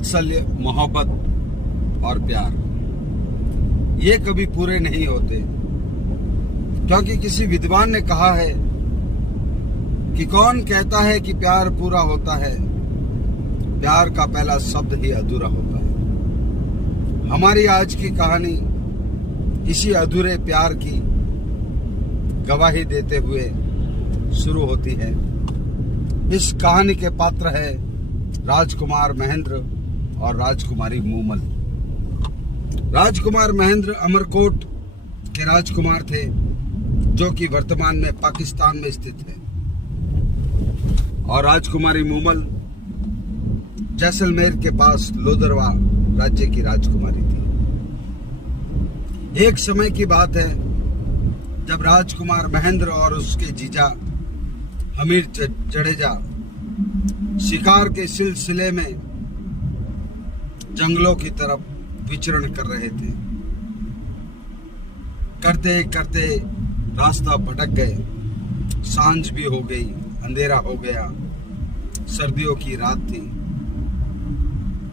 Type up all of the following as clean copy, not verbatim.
वात्सल्य, मोहब्बत और प्यार ये कभी पूरे नहीं होते, क्योंकि किसी विद्वान ने कहा है कि कौन कहता है कि प्यार पूरा होता है, प्यार का पहला शब्द ही अधूरा होता है। हमारी आज की कहानी इसी अधूरे प्यार की गवाही देते हुए शुरू होती है। इस कहानी के पात्र है राजकुमार महेंद्र और राजकुमारी मूमल। राजकुमार महेंद्र अमरकोट के राजकुमार थे, जो कि वर्तमान में पाकिस्तान में स्थित है, और राजकुमारी मूमल जैसलमेर के पास लोदरवा राज्य की राजकुमारी थी। एक समय की बात है जब राजकुमार महेंद्र और उसके जीजा हमीर जडेजा शिकार के सिलसिले में जंगलों की तरफ विचरण कर रहे थे। करते करते रास्ता भटक गए, सांझ भी हो गई, अंधेरा हो गया, सर्दियों की रात थी।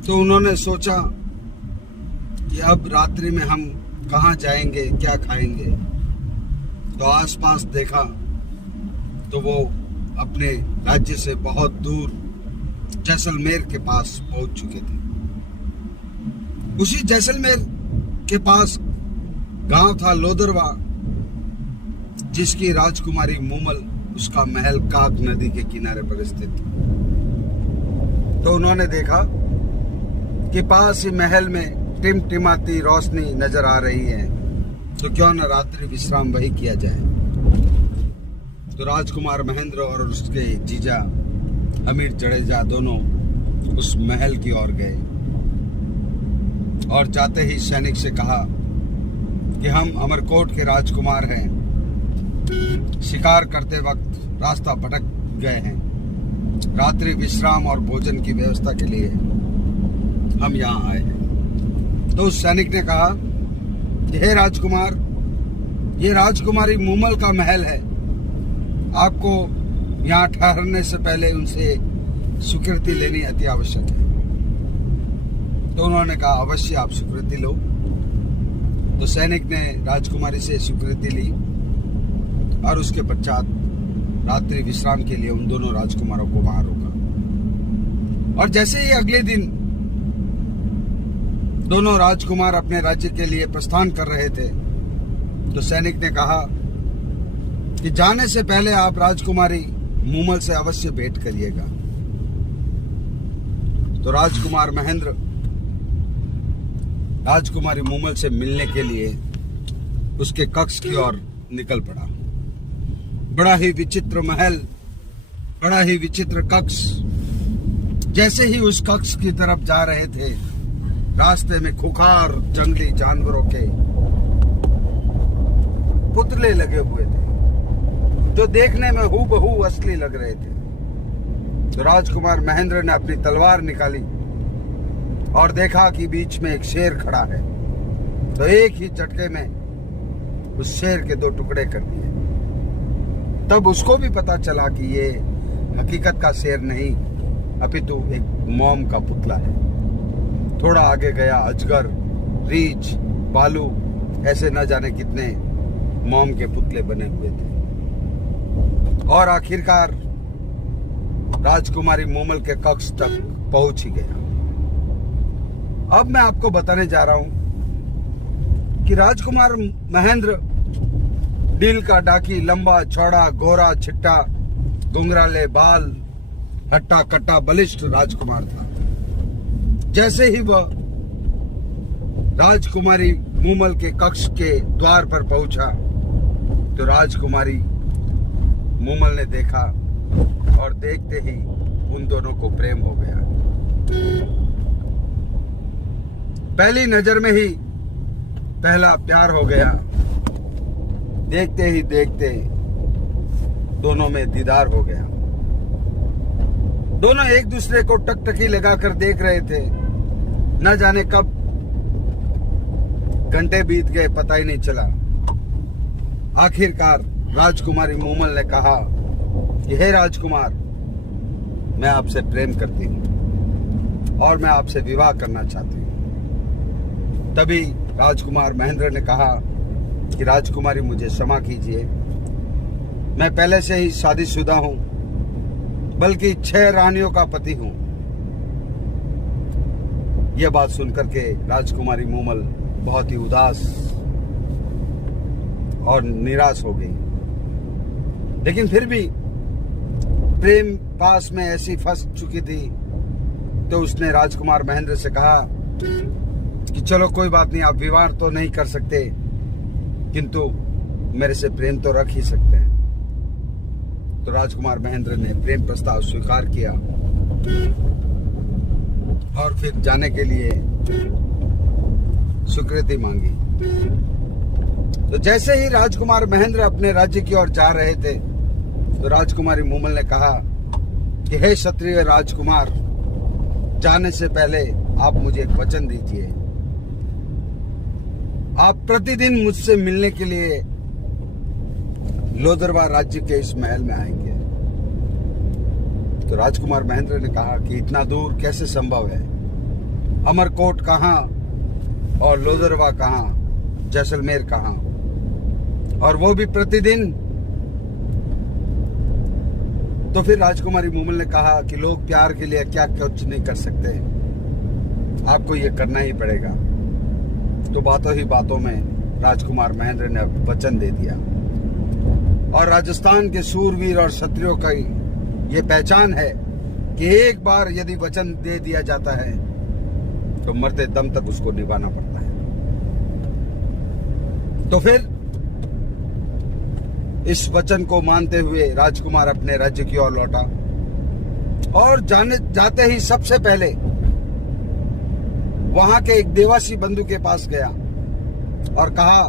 तो उन्होंने सोचा कि अब रात्रि में हम कहाँ जाएंगे, क्या खाएंगे। तो आसपास देखा तो वो अपने राज्य से बहुत दूर जैसलमेर के पास पहुंच चुके थे। उसी जैसलमेर के पास गांव था लोदरवा, जिसकी राजकुमारी मूमल, उसका महल काक नदी के किनारे पर स्थित था। तो उन्होंने देखा कि पास ही महल में टिमटिमाती रोशनी नजर आ रही है, तो क्यों न रात्रि विश्राम वही किया जाए। तो राजकुमार महेंद्र और उसके जीजा हमीर जडेजा दोनों उस महल की ओर गए, और जाते ही सैनिक से कहा कि हम अमरकोट के राजकुमार हैं, शिकार करते वक्त रास्ता भटक गए हैं, रात्रि विश्राम और भोजन की व्यवस्था के लिए हम यहाँ आए हैं। तो उस सैनिक ने कहा कि हे राजकुमार, ये राजकुमारी मूमल का महल है, आपको यहाँ ठहरने से पहले उनसे स्वीकृति लेनी अति आवश्यक है। तो उन्होंने कहा अवश्य आप स्वीकृति लो। तो सैनिक ने राजकुमारी से स्वीकृति ली, और उसके पश्चात रात्रि विश्राम के लिए उन दोनों राजकुमारों को वहां रोका। और जैसे ही अगले दिन दोनों राजकुमार अपने राज्य के लिए प्रस्थान कर रहे थे, तो सैनिक ने कहा कि जाने से पहले आप राजकुमारी मूमल से अवश्य भेंट करिएगा। तो राजकुमार महेंद्र राजकुमारी मूमल से मिलने के लिए उसके कक्ष की ओर निकल पड़ा। बड़ा ही विचित्र महल, बड़ा ही विचित्र कक्ष। जैसे ही उस कक्ष की तरफ जा रहे थे, रास्ते में खुखार जंगली जानवरों के पुतले लगे हुए थे, जो देखने में हूबहू असली लग रहे थे। तो राजकुमार महेंद्र ने अपनी तलवार निकाली और देखा कि बीच में एक शेर खड़ा है। तो एक ही झटके में उस शेर के दो टुकड़े कर दिए। तब उसको भी पता चला कि ये हकीकत का शेर नहीं, अपितु एक मोम का पुतला है। थोड़ा आगे गया, अजगर, रीछ, भालू, ऐसे न जाने कितने मोम के पुतले बने हुए थे। और आखिरकार राजकुमारी मूमल के कक्ष तक पहुंच ही गया। अब मैं आपको बताने जा रहा हूं कि राजकुमार महेंद्र दिल का डाकी, लंबा चौड़ा, गोरा छिट्टा, घुंघराले बाल, हट्टा कट्टा, बलिष्ठ राजकुमार था। जैसे ही वह राजकुमारी मूमल के कक्ष के द्वार पर पहुंचा, तो राजकुमारी मूमल ने देखा, और देखते ही उन दोनों को प्रेम हो गया। पहली नजर में ही पहला प्यार हो गया। देखते ही देखते दोनों में दीदार हो गया। दोनों एक दूसरे को टकटकी लगाकर देख रहे थे। न जाने कब घंटे बीत गए, पता ही नहीं चला। आखिरकार राजकुमारी मूमल ने कहा कि हे राजकुमार, मैं आपसे प्रेम करती हूँ। और मैं आपसे विवाह करना चाहती हूँ। तभी राजकुमार महेंद्र ने कहा कि राजकुमारी मुझे क्षमा कीजिए, मैं पहले से ही शादीशुदा हूँ, बल्कि 6 रानियों का पति हूँ। यह बात सुनकर के राजकुमारी मूमल बहुत ही उदास और निराश हो गई, लेकिन फिर भी प्रेम पास में ऐसी फंस चुकी थी तो उसने राजकुमार महेंद्र से कहा कि चलो कोई बात नहीं, आप विवाह तो नहीं कर सकते किंतु मेरे से प्रेम तो रख ही सकते हैं। तो राजकुमार महेंद्र ने प्रेम प्रस्ताव स्वीकार किया और फिर जाने के लिए स्वीकृति मांगी। तो जैसे ही राजकुमार महेंद्र अपने राज्य की ओर जा रहे थे तो राजकुमारी मूमल ने कहा कि हे क्षत्रिय राजकुमार, जाने से पहले आप मुझे एक वचन दीजिए। आप प्रतिदिन मुझसे मिलने के लिए लोदरवा राज्य के इस महल में आएंगे। तो राजकुमार महेंद्र ने कहा कि इतना दूर कैसे संभव है? अमरकोट कहाँ और लोदरवा कहाँ, जैसलमेर कहाँ, और वो भी प्रतिदिन। तो फिर राजकुमारी मूमल ने कहा कि लोग प्यार के लिए क्या कुछ नहीं कर सकते, आपको ये करना ही पड़ेगा। तो बातों ही बातों में राजकुमार महेंद्र ने वचन दे दिया। और राजस्थान के सूरवीर और क्षत्रियों का ये पहचान है कि एक बार यदि वचन दे दिया जाता है तो मरते दम तक उसको निभाना पड़ता है। तो फिर इस वचन को मानते हुए राजकुमार अपने राज्य की ओर लौटा और जाते ही सबसे पहले वहां के एक देवासी बंधु के पास गया और कहा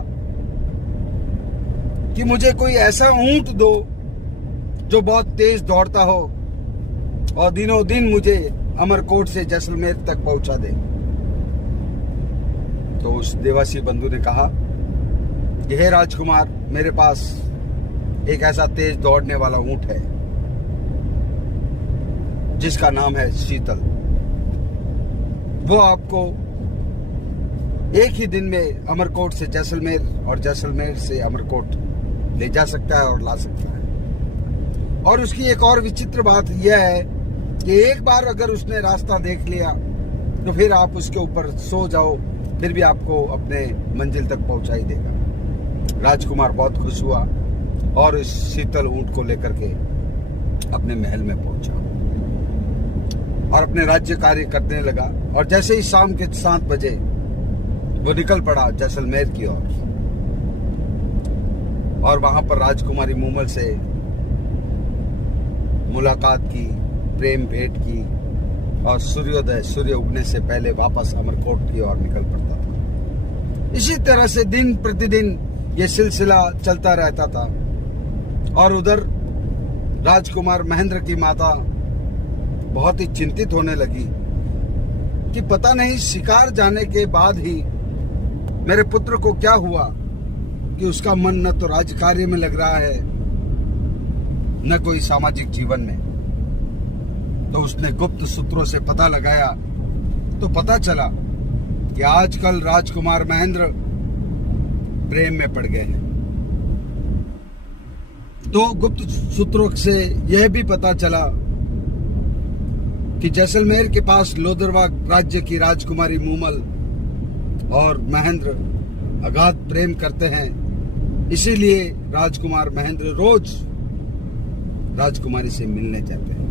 कि मुझे कोई ऐसा ऊंट दो जो बहुत तेज दौड़ता हो और दिनों दिन मुझे अमरकोट से जैसलमेर तक पहुंचा दे। तो उस देवासी बंधु ने कहा कि हे राजकुमार, मेरे पास एक ऐसा तेज दौड़ने वाला ऊंट है जिसका नाम है शीतल। वो आपको एक ही दिन में अमरकोट से जैसलमेर और जैसलमेर से अमरकोट ले जा सकता है और ला सकता है। और उसकी एक और विचित्र बात यह है कि एक बार अगर उसने रास्ता देख लिया तो फिर आप उसके ऊपर सो जाओ, फिर भी आपको अपने मंजिल तक पहुंचा ही देगा। राजकुमार बहुत खुश हुआ और इस शीतल ऊंट को लेकर के अपने महल में पहुंचा और अपने राज्य कार्य करने लगा। और जैसे ही शाम के 7 बजे वो निकल पड़ा जैसलमेर की ओर और वहां पर राजकुमारी मूमल से मुलाकात की, प्रेम भेंट की और सूर्य उगने से पहले वापस अमरकोट की ओर निकल पड़ता था। इसी तरह से दिन प्रतिदिन ये सिलसिला चलता रहता था। और उधर राजकुमार महेंद्र की माता बहुत ही चिंतित होने लगी कि पता नहीं शिकार जाने के बाद ही मेरे पुत्र को क्या हुआ कि उसका मन न तो राजकार्य में लग रहा है न कोई सामाजिक जीवन में। तो उसने गुप्त सूत्रों से पता लगाया तो पता चला कि आजकल राजकुमार महेंद्र प्रेम में पड़ गए हैं। तो गुप्त सूत्रों से यह भी पता चला कि जैसलमेर के पास लोदरवा राज्य की राजकुमारी मूमल और महेंद्र अगाध प्रेम करते हैं, इसीलिए राजकुमार महेंद्र रोज राजकुमारी से मिलने जाते हैं।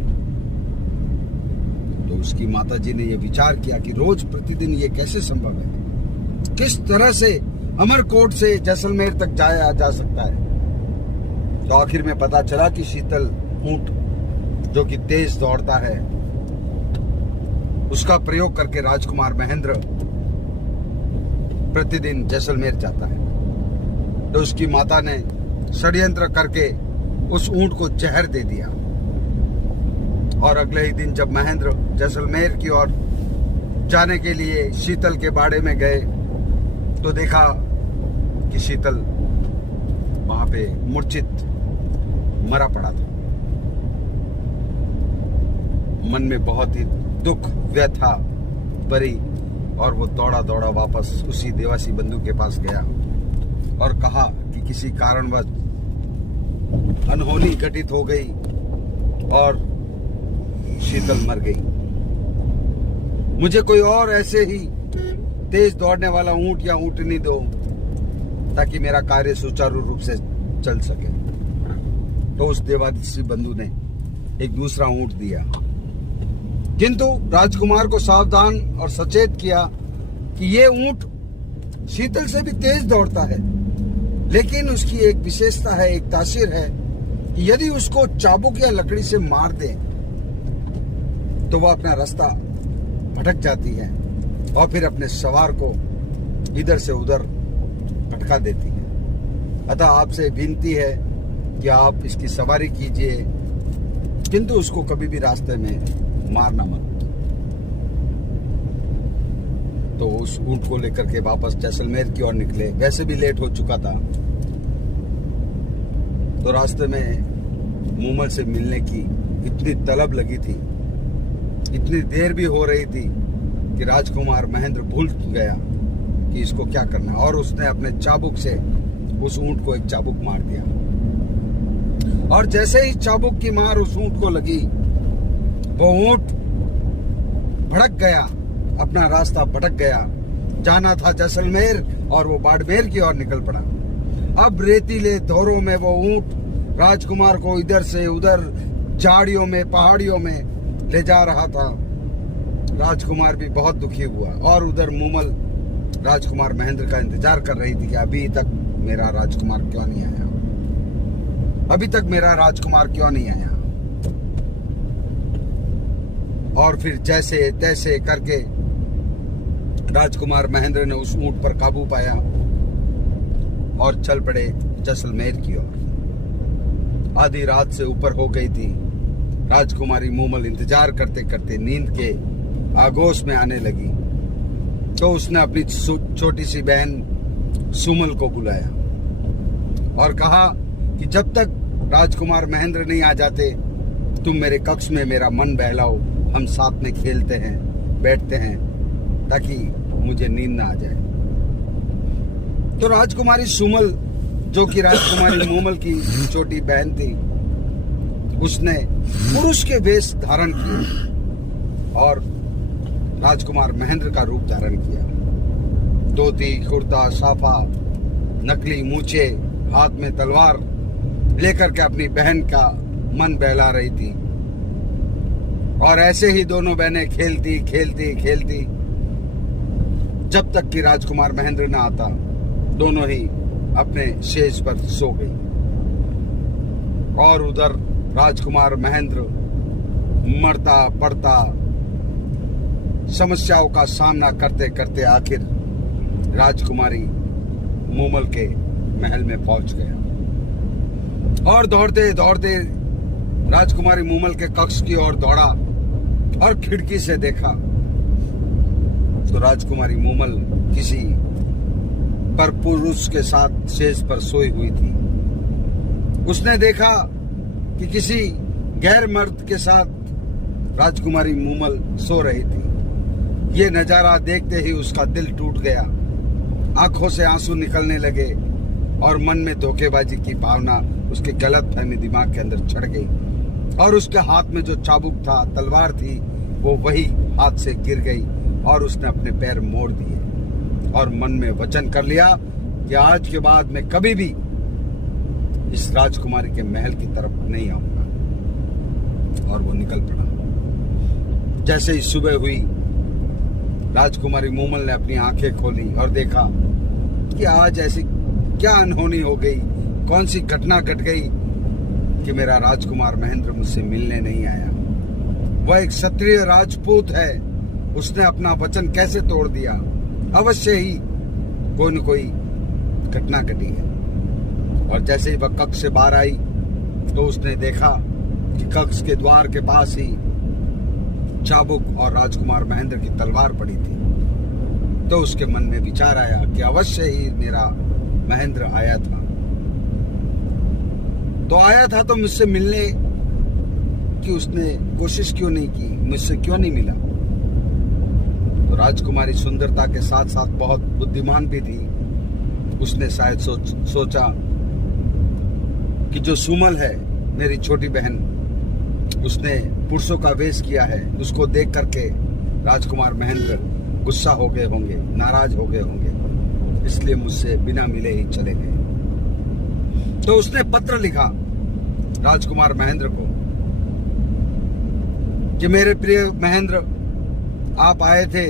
तो उसकी माताजी ने यह विचार किया कि रोज प्रतिदिन ये कैसे संभव है, किस तरह से अमरकोट से जैसलमेर तक जाया जा सकता है। तो आखिर में पता चला कि शीतल ऊंट जो कि तेज दौड़ता है उसका प्रयोग करके राजकुमार महेंद्र प्रतिदिन जैसलमेर जाता है। तो उसकी माता ने षड्यंत्र करके उस ऊंट को जहर दे दिया और अगले ही दिन जब महेंद्र जैसलमेर की ओर जाने के लिए शीतल के बाड़े में गए तो देखा कि शीतल वहां पे मूर्छित मरा पड़ा था। मन में बहुत ही दुख, व्यथा भरी और वो दौड़ा दौड़ा वापस उसी देवासी बंधु के पास गया और कहा कि किसी कारणवश अनहोनी घटित हो गई और शीतल मर गई। मुझे कोई और ऐसे ही तेज दौड़ने वाला ऊंट या ऊंटनी दो ताकि मेरा कार्य सुचारू रूप से चल सके। तो उस देवासी बंधु ने एक दूसरा ऊंट दिया, किंतु राजकुमार को सावधान और सचेत किया कि ये ऊंट शीतल से भी तेज दौड़ता है, लेकिन उसकी एक विशेषता है, एक तासीर है कि यदि उसको चाबुक या लकड़ी से मार दे तो वह अपना रास्ता भटक जाती है और फिर अपने सवार को इधर से उधर भटका देती है। अतः आपसे विनती है कि आप इसकी सवारी कीजिए, किंतु उसको कभी भी रास्ते में मारना मत। तो उस ऊंट को लेकर के वापस जैसलमेर की ओर निकले। वैसे भी लेट हो चुका था, तो रास्ते में मूमल से मिलने की इतनी तलब लगी थी, इतनी देर भी हो रही थी कि राजकुमार महेंद्र भूल गया कि इसको क्या करना, और उसने अपने चाबुक से उस ऊंट को एक चाबुक मार दिया। और जैसे ही चाबुक की मार उस ऊंट को लगी, वो ऊंट भड़क गया, अपना रास्ता भटक गया। जाना था जैसलमेर और वो बाड़मेर की ओर निकल पड़ा। अब रेतीले दौरों में वो ऊंट राजकुमार को इधर से उधर झाड़ियों में पहाड़ियों में ले जा रहा था। राजकुमार भी बहुत दुखी हुआ और उधर मूमल राजकुमार महेंद्र का इंतजार कर रही थी कि अभी तक मेरा राजकुमार क्यों नहीं आया, अभी तक मेरा राजकुमार क्यों नहीं आया। और फिर जैसे तैसे करके राजकुमार महेंद्र ने उस ऊंट पर काबू पाया और चल पड़े जैसलमेर की ओर। आधी रात से ऊपर हो गई थी। राजकुमारी मूमल इंतजार करते करते नींद के आगोश में आने लगी, तो उसने अपनी छोटी सी बहन सुमल को बुलाया और कहा कि जब तक राजकुमार महेंद्र नहीं आ जाते, तुम मेरे कक्ष में मेरा मन बहलाओ, हम साथ में खेलते हैं, बैठते हैं, ताकि मुझे नींद ना आ जाए। तो राजकुमारी सुमल, जो कि राजकुमारी मूमल की छोटी बहन थी, उसने पुरुष के वेश धारण किया और राजकुमार महेंद्र का रूप धारण किया। धोती, कुर्ता, साफा, नकली मूछे, हाथ में तलवार लेकर के अपनी बहन का मन बहला रही थी। और ऐसे ही दोनों बहनें खेलती खेलती खेलती जब तक कि राजकुमार महेंद्र न आता, दोनों ही अपने शेष पर सो गई। और उधर राजकुमार महेंद्र मरता पड़ता समस्याओं का सामना करते करते आखिर राजकुमारी मूमल के महल में पहुंच गया। और दौड़ते दौड़ते राजकुमारी मूमल के कक्ष की ओर दौड़ा और खिड़की से देखा तो राजकुमारी मूमल किसी पर पुरुष के साथ शेष पर सोई हुई थी। उसने देखा कि किसी गैर मर्द के साथ राजकुमारी मूमल सो रही थी। ये नजारा देखते ही उसका दिल टूट गया, आंखों से आंसू निकलने लगे और मन में धोखेबाजी की भावना, उसके गलतफहमी दिमाग के अंदर चढ़ गई। और उसके हाथ में जो चाबुक था, तलवार थी, वो वही हाथ से गिर गई और उसने अपने पैर मोड़ दिए और मन में वचन कर लिया कि आज के बाद मैं कभी भी इस राजकुमारी के महल की तरफ नहीं आऊंगा। और वो निकल पड़ा। जैसे ही सुबह हुई, राजकुमारी मूमल ने अपनी आंखें खोली और देखा कि आज ऐसी क्या अनहोनी हो गई, कौन सी घटना घट गई कि मेरा राजकुमार महेंद्र मुझसे मिलने नहीं आया। वह एक क्षत्रिय राजपूत है, उसने अपना वचन कैसे तोड़ दिया। अवश्य ही कोई न कोई घटना घटी है। और जैसे ही वह कक्ष से बाहर आई तो उसने देखा कि कक्ष के द्वार के पास ही चाबुक और राजकुमार महेंद्र की तलवार पड़ी थी। तो उसके मन में विचार आया कि अवश्य ही मेरा महेंद्र आया था, तो मुझसे मिलने की उसने कोशिश क्यों नहीं की, मुझसे क्यों नहीं मिला। तो राजकुमारी सुंदरता के साथ साथ बहुत बुद्धिमान भी थी। उसने शायद सोचा कि जो सुमल है मेरी छोटी बहन, उसने पुरुषों का वेश किया है, उसको देख करके राजकुमार महेंद्र गुस्सा हो गए होंगे, नाराज हो गए होंगे, इसलिए मुझसे बिना मिले ही चले गए। तो उसने पत्र लिखा राजकुमार महेंद्र को कि मेरे प्रिय महेंद्र, आप आए थे,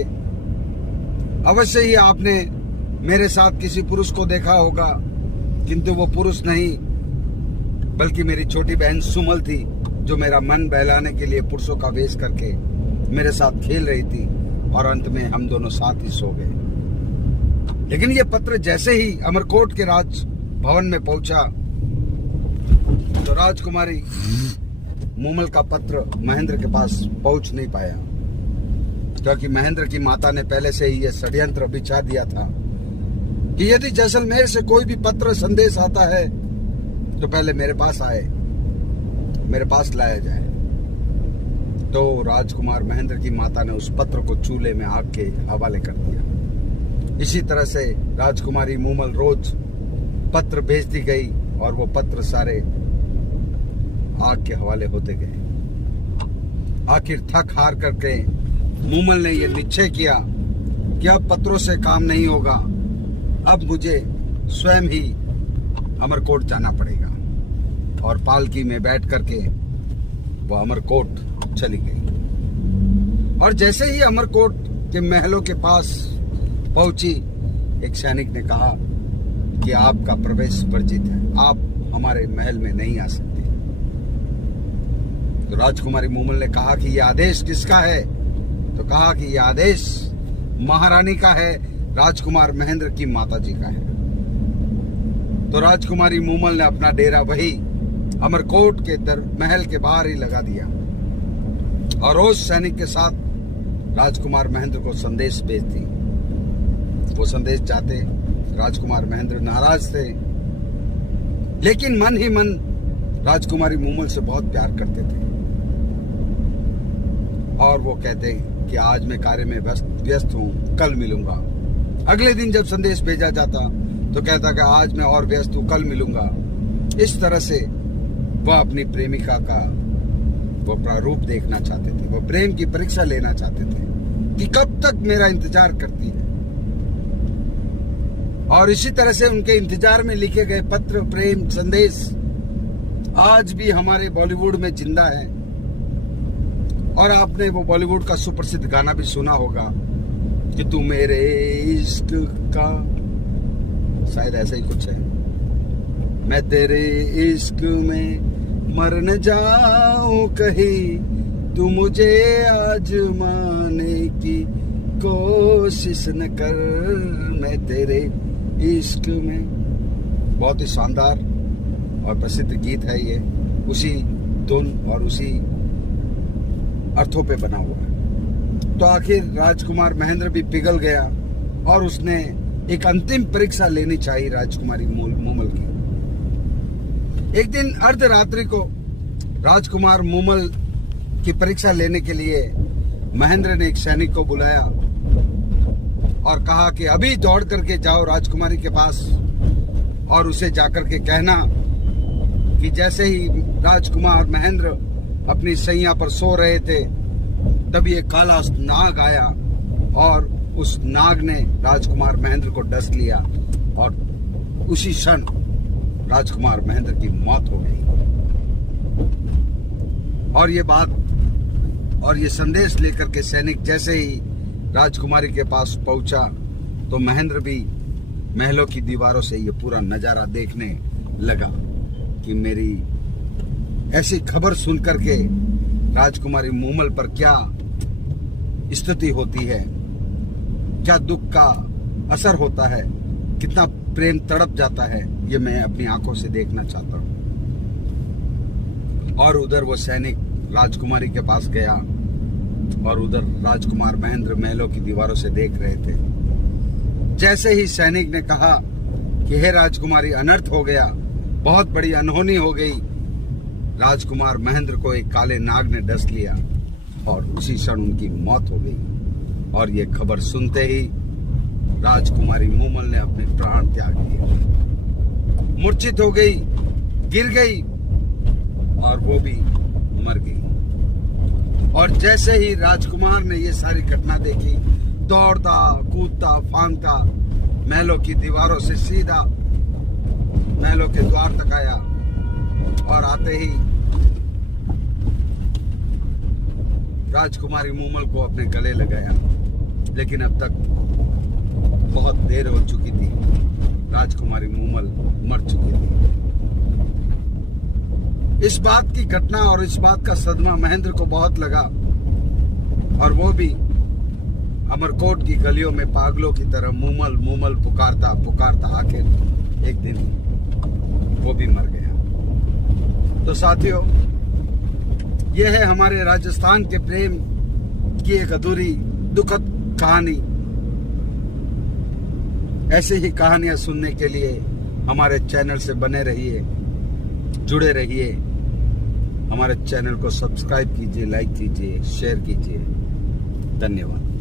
अवश्य ही आपने मेरे साथ किसी पुरुष को देखा होगा, किंतु वो पुरुष नहीं बल्कि मेरी छोटी बहन सुमल थी, जो मेरा मन बहलाने के लिए पुरुषों का वेश करके मेरे साथ खेल रही थी और अंत में हम दोनों साथ ही सो गए। लेकिन ये पत्र जैसे ही अमरकोट के राज भवन में पहुंचा तो राजकुमारी मूमल का पत्र महेंद्र के पास पहुंच नहीं पाया, क्योंकि महेंद्र की माता ने पहले से ही यह षड्यंत्र बिछा दिया था कि यदि जैसलमेर से कोई भी पत्र संदेश आता है तो पहले मेरे पास आए, मेरे पास लाया जाए। तो राजकुमार महेंद्र की माता ने उस पत्र को चूल्हे में आग के हवाले कर दिया। इसी तरह से राजकुमारी मूमल रोज पत्र भेजती गई और वो पत्र सारे आग के हवाले होते गए। आखिर थक हार करके मूमल ने यह निश्चय किया कि अब पत्रों से काम नहीं होगा, अब मुझे स्वयं ही अमरकोट जाना पड़ेगा। और पालकी में बैठ करके वो अमरकोट चली गई। और जैसे ही अमरकोट के महलों के पास पहुंची, एक सैनिक ने कहा कि आपका प्रवेश वर्जित है, आप हमारे महल में नहीं आ सकते। तो राजकुमारी मूमल ने कहा कि यह आदेश किसका है? तो कहा कि यह आदेश महारानी का है, राजकुमार महेंद्र की माता जी का है। तो राजकुमारी मूमल ने अपना डेरा वही अमरकोट के महल के बाहर ही लगा दिया और रोज सैनिक के साथ राजकुमार महेंद्र को संदेश भेजती। वो संदेश जाते, राजकुमार महेंद्र नाराज थे, लेकिन मन ही मन राजकुमारी मूमल से बहुत प्यार करते थे। और वो कहते कि आज मैं कार्य में व्यस्त हूँ, कल मिलूंगा। अगले दिन जब संदेश भेजा जाता तो कहता कि आज मैं और व्यस्त हूँ, कल मिलूंगा। इस तरह से वह अपनी प्रेमिका का वो प्रारूप देखना चाहते थे, वो प्रेम की परीक्षा लेना चाहते थे कि कब तक मेरा इंतजार करती है। और इसी तरह से उनके इंतजार में लिखे गए पत्र, प्रेम संदेश आज भी हमारे बॉलीवुड में जिंदा है। और आपने वो बॉलीवुड का सुप्रसिद्ध गाना भी सुना होगा कि तू मेरे इश्क का, शायद ऐसा ही कुछ है, मैं तेरे इश्क में मर न जाऊं कहीं, तू मुझे आजमाने की कोशिश न कर, मैं तेरे इश्क में। बहुत ही शानदार और प्रसिद्ध गीत है ये, उसी धुन और उसी अर्थों पे बना हुआ है। तो आखिर राजकुमार महेंद्र भी पिघल गया और उसने एक अंतिम परीक्षा लेनी चाहिए राजकुमारी मूमल की। एक दिन अर्धरात्रि को राजकुमार मूमल की परीक्षा लेने के लिए महेंद्र ने एक सैनिक को बुलाया और कहा कि अभी दौड़ करके जाओ राजकुमारी के पास और उसे जाकर के कहना कि जैसे ही राजकुमार महेंद्र अपनी सैया पर सो रहे थे तभी एक काला नाग आया और उस नाग ने राजकुमार महेंद्र को डस लिया और उसी क्षण राजकुमार महेंद्र की मौत हो गई। और ये बात और ये संदेश लेकर के सैनिक जैसे ही राजकुमारी के पास पहुंचा तो महेंद्र भी महलों की दीवारों से ये पूरा नजारा देखने लगा कि मेरी ऐसी खबर सुन करके राजकुमारी मूमल पर क्या स्थिति होती है, क्या दुख का असर होता है, कितना प्रेम तड़प जाता है, ये मैं अपनी आंखों से देखना चाहता हूं। और उधर वो सैनिक राजकुमारी के पास गया और उधर राजकुमार महेंद्र महलों की दीवारों से देख रहे थे। जैसे ही सैनिक ने कहा कि हे राजकुमारी, अनर्थ हो गया, बहुत बड़ी अनहोनी हो गई, राजकुमार महेंद्र को एक काले नाग ने डस लिया और उसी क्षण उनकी मौत हो गई। और ये खबर सुनते ही राजकुमारी मूमल ने अपने प्राण त्याग दिए। मूर्छित हो गई, गिर गई और वो भी मर गई। और जैसे ही राजकुमार ने ये सारी घटना देखी, दौड़ता कूदता फांगता महलों की दीवारों से सीधा महलों के द्वार तक आया और आते ही राजकुमारी मूमल को अपने गले लगाया। लेकिन अब तक बहुत देर हो चुकी थी, राजकुमारी मूमल मर चुकी थी। इस बात की घटना और इस बात का सदमा महेंद्र को बहुत लगा और वो भी अमरकोट की गलियों में पागलों की तरह मूमल मूमल पुकारता पुकारता आखिर एक दिन वो भी मर गया। तो साथियों, यह है हमारे राजस्थान के प्रेम की एक अधूरी दुखद कहानी। ऐसी ही कहानियां सुनने के लिए हमारे चैनल से बने रहिए, जुड़े रहिए। हमारे चैनल को सब्सक्राइब कीजिए, लाइक कीजिए, शेयर कीजिए। धन्यवाद।